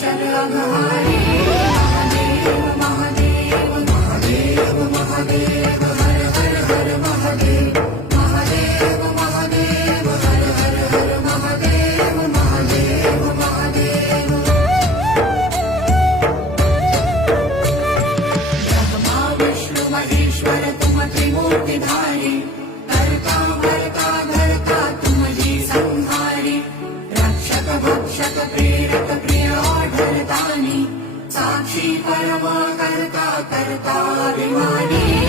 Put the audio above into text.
चंचल अघहारी महादेव महादेव महादेव महादेव हर हर हर महादेव महादेव महादेव हर हर हर महादेव महादेव महादेव ब्रह्मा विष्णु महेश्वर तुम त्रिमूर्तिधारी करता भरता धरता तुम ही संहारी रक्षक भक्षक प्रेरक प्रिय आढळतानी साक्षी परम करता करता अभिमानी